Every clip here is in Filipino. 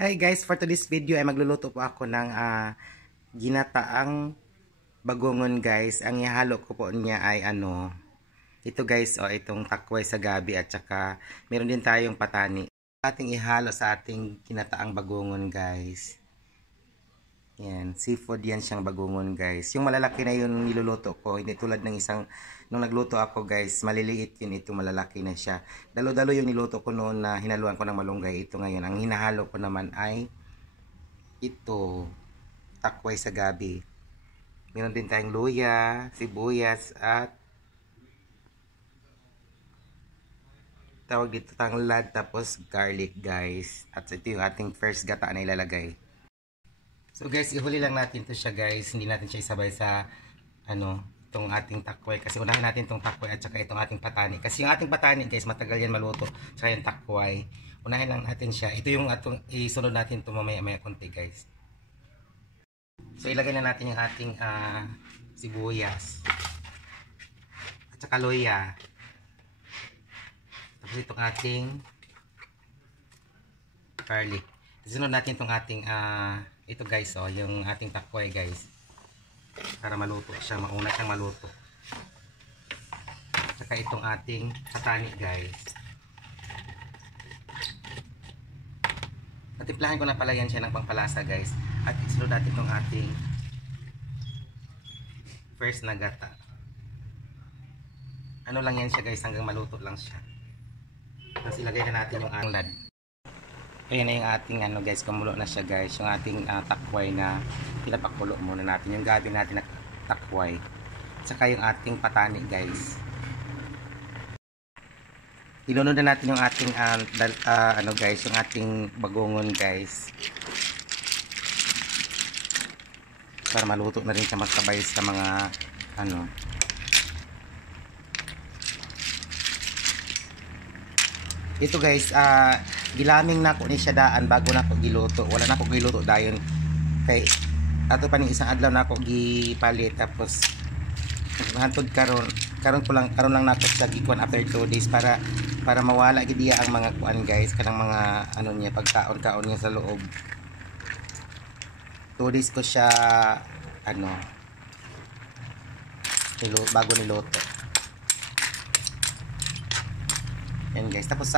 Hi guys, for today's video ay magluluto po ako ng ginataang bagongon guys. Ang ihalo ko po niya ay ito guys, itong takway sa gabi at saka meron din tayong patani. Ating ihalo sa ating ginataang bagongon guys. Yan, seafood yan siyang bagongon guys. Yung malalaki na yung niluluto ko, hindi tulad ng isang, nung nagluto ako guys, maliliit yun, ito malalaki na siya. Dalo-dalo yung niluto ko noon na hinaluan ko ng malunggay, ito ngayon. Ang hinahalo ko naman ay ito, takway sa gabi. Meron din tayong luya, sibuyas at tawag dito tanglad, tapos garlic guys. At ito yung ating first gata na ilalagay. So guys, ihuli lang natin to siya guys. Hindi natin siya isabay sa itong ating takway. Kasi unahin natin itong takway at saka itong ating patani. Kasi yung ating patani guys, matagal yan maluto. Saka yung takway. Unahin lang natin siya. Ito yung isunod natin ito mamaya-maya konti guys. So ilagay na natin yung ating sibuyas. At saka luya. Tapos itong ating garlic. Isunod natin itong ating ito guys, yung ating takway guys, para maluto siya, mauna siyang maluto. Saka itong ating patani guys. Natimplahan ko na pala yan siya ng pangpalasa guys. At isunod natin itong ating first na gata. Ano lang yan siya guys, hanggang maluto lang siya. Tapos ilagay na natin yung anglad. Ayan na yung ating guys, kumulo na siya guys, yung ating takway na pinapakulo muna natin, yung gabi natin na takway, saka yung ating patani guys. Ilunod na natin yung ating guys, yung ating bagongon guys, para maluto na rin siya masabay sa mga ito guys, gilaming na ko ni siya daan bago na ko giluto. Wala na ko giluto dayon. Kay ato pa ning isang adlaw na ko gipalit, tapos hantod karon lang nako siya gikuan after 2 days para mawala gid diya ang mga kuan guys, kanang mga niya pagkaon-kaon niya sa loob. 2 days ko siya bago niluto. Yan guys, tapos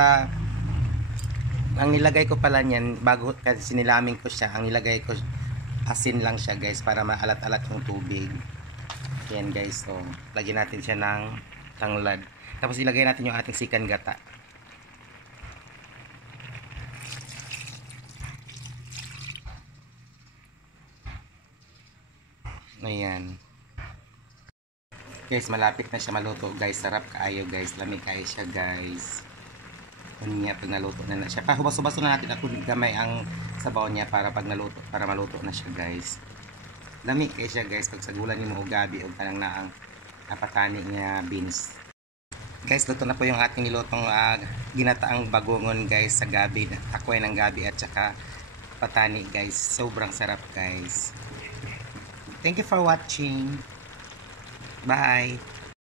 ang nilagay ko pala niyan bago kasi sinilaming ko siya, ang nilagay ko asin lang siya guys, para maalat-alat yung tubig. Yan guys, so lagyan natin siya ng tanglad, tapos ilagay natin yung ating sikan gata. Ayan guys, malapit na siya maluto guys. Sarap kaayo guys, lamig kaayo siya guys. Niya pag naluto na siya, pahubaso-baso na natin ako gamay ang sabaw niya para maluto na siya guys. Lamig kaayo siya guys pag sagulan niyo mo og gabi o kanang naang patani niya beans. Guys, luto na po yung ating nilutong ginataang bagongon guys sa gabi, takway ng gabi at saka patani guys. Sobrang sarap guys. Thank you for watching. Bye!